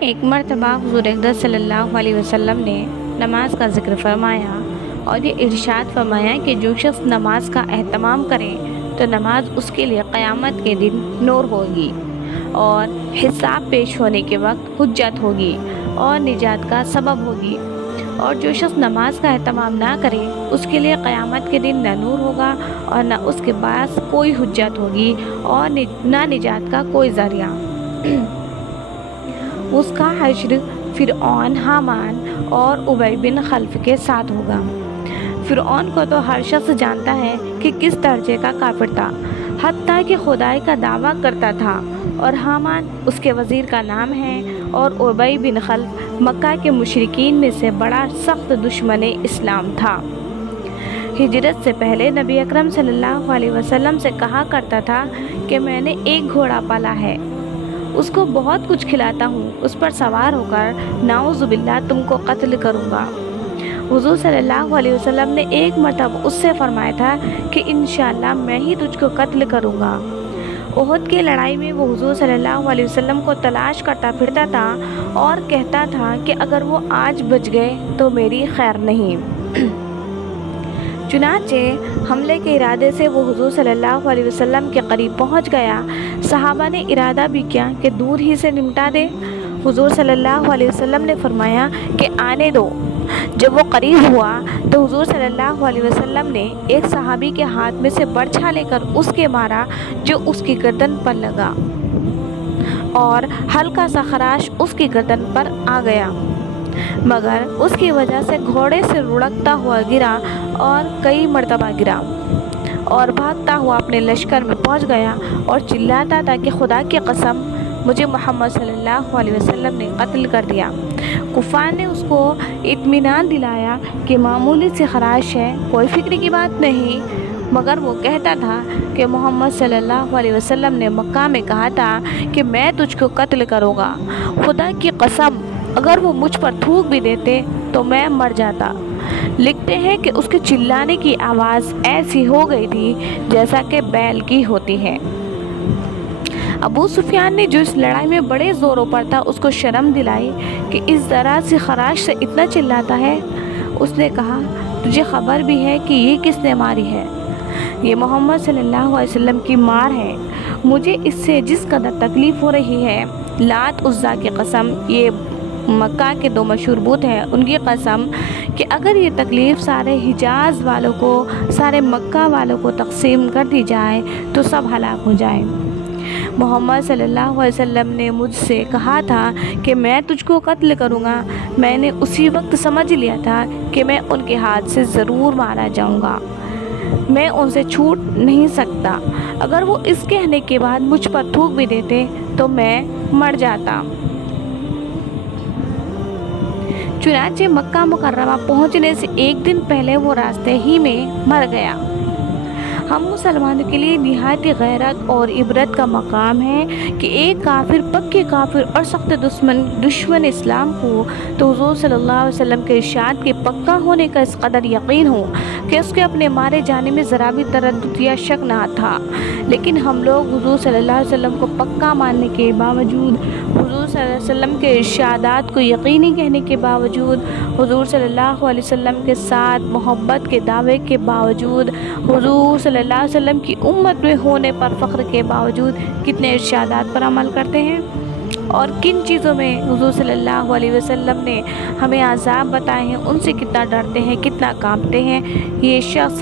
ایک مرتبہ حضور اقدس صلی اللہ علیہ وسلم نے نماز کا ذکر فرمایا اور یہ ارشاد فرمایا کہ جو شخص نماز کا اہتمام کرے تو نماز اس کے لیے قیامت کے دن نور ہوگی اور حساب پیش ہونے کے وقت حجت ہوگی اور نجات کا سبب ہوگی، اور جو شخص نماز کا اہتمام نہ کرے اس کے لیے قیامت کے دن نہ نور ہوگا اور نہ اس کے پاس کوئی حجت ہوگی اور نہ نجات کا کوئی ذریعہ۔ اس کا حشر فرعون، حامان اور ابی بن خلف کے ساتھ ہوگا۔ فرعون کو تو ہر شخص جانتا ہے کہ کس درجے کا کافر تھا، حتیٰ کہ خدائی کا دعویٰ کرتا تھا، اور حامان اس کے وزیر کا نام ہے، اور ابی بن خلف مکہ کے مشرکین میں سے بڑا سخت دشمن اسلام تھا۔ ہجرت سے پہلے نبی اکرم صلی اللہ علیہ وسلم سے کہا کرتا تھا کہ میں نے ایک گھوڑا پالا ہے، اس کو بہت کچھ کھلاتا ہوں، اس پر سوار ہو کر نعوذ باللہ تم کو قتل کروں گا۔ حضور صلی اللہ علیہ وسلم نے ایک مرتبہ اس سے فرمایا تھا کہ انشاءاللہ میں ہی تجھ کو قتل کروں گا۔ احد کی لڑائی میں وہ حضور صلی اللہ علیہ وسلم کو تلاش کرتا پھرتا تھا اور کہتا تھا کہ اگر وہ آج بچ گئے تو میری خیر نہیں۔ چنانچہ حملے کے ارادے سے وہ حضور صلی اللہ علیہ وسلم کے قریب پہنچ گیا۔ صحابہ نے ارادہ بھی کیا کہ دور ہی سے نمٹا دے۔ حضور صلی اللہ علیہ وسلم نے فرمایا کہ آنے دو۔ جب وہ قریب ہوا تو حضور صلی اللہ علیہ وسلم نے ایک صحابی کے ہاتھ میں سے برچھا لے کر اس کے مارا، جو اس کی گردن پر لگا اور ہلکا سا خراش اس کی گردن پر آ گیا، مگر اس کی وجہ سے گھوڑے سے لڑکتا ہوا گرا اور کئی مرتبہ گرا اور بھاگتا ہوا اپنے لشکر میں پہنچ گیا اور چلاتا تھا کہ خدا کی قسم مجھے محمد صلی اللہ علیہ وسلم نے قتل کر دیا۔ کفار نے اس کو اطمینان دلایا کہ معمولی سی خراش ہے، کوئی فکر کی بات نہیں، مگر وہ کہتا تھا کہ محمد صلی اللہ علیہ وسلم نے مکہ میں کہا تھا کہ میں تجھ کو قتل کروں گا، خدا کی قسم اگر وہ مجھ پر تھوک بھی دیتے تو میں مر جاتا۔ لکھتے ہیں کہ اس کے چلانے کی آواز ایسی ہو گئی تھی جیسا کہ بیل کی ہوتی ہے۔ ابو سفیان نے جو اس لڑائی میں بڑے زوروں پر تھا اس کو شرم دلائی کہ اس ذرا سی خراش سے اتنا چلاتا ہے۔ اس نے کہا تجھے خبر بھی ہے کہ یہ کس نے ماری ہے؟ یہ محمد صلی اللہ علیہ وسلم کی مار ہے۔ مجھے اس سے جس قدر تکلیف ہو رہی ہے، لات عزا کی قسم، یہ مکہ کے دو مشہور بت ہیں، ان کی قسم کہ اگر یہ تکلیف سارے حجاز والوں کو، سارے مکہ والوں کو تقسیم کر دی جائے تو سب ہلاک ہو جائیں۔ محمد صلی اللہ علیہ وسلم نے مجھ سے کہا تھا کہ میں تجھ کو قتل کروں گا، میں نے اسی وقت سمجھ لیا تھا کہ میں ان کے ہاتھ سے ضرور مارا جاؤں گا، میں ان سے چھوٹ نہیں سکتا۔ اگر وہ اس کہنے کے بعد مجھ پر تھوک بھی دیتے تو میں مر جاتا۔ چنانچہ مکہ مکرمہ پہنچنے سے ایک دن پہلے وہ راستے ہی میں مر گیا۔ ہم مسلمانوں کے لیے نہایت غیرت اور عبرت کا مقام ہے کہ ایک کافر، پکے کافر اور سخت دشمن اسلام کو تو حضور صلی اللہ علیہ وسلم کے ارشاد کے پکا ہونے کا اس قدر یقین ہو کہ اس کے اپنے مارے جانے میں ذرا بھی تردد یا شک نہ تھا، لیکن ہم لوگ حضور صلی اللہ علیہ وسلم کو پکا ماننے کے باوجود، حضور صلی اللہ علیہ وسلم کے ارشادات کو یقینی کہنے کے باوجود، حضور صلی اللہ علیہ وسلم کے ساتھ محبت کے دعوے کے باوجود، حضور صلی اللہ علیہ وسلم کی امت میں ہونے پر فخر کے باوجود کتنے ارشادات پر عمل کرتے ہیں، اور کن چیزوں میں حضور صلی اللہ علیہ وسلم نے ہمیں عذاب بتائے ہیں ان سے کتنا ڈرتے ہیں، کتنا کانپتے ہیں۔ یہ شخص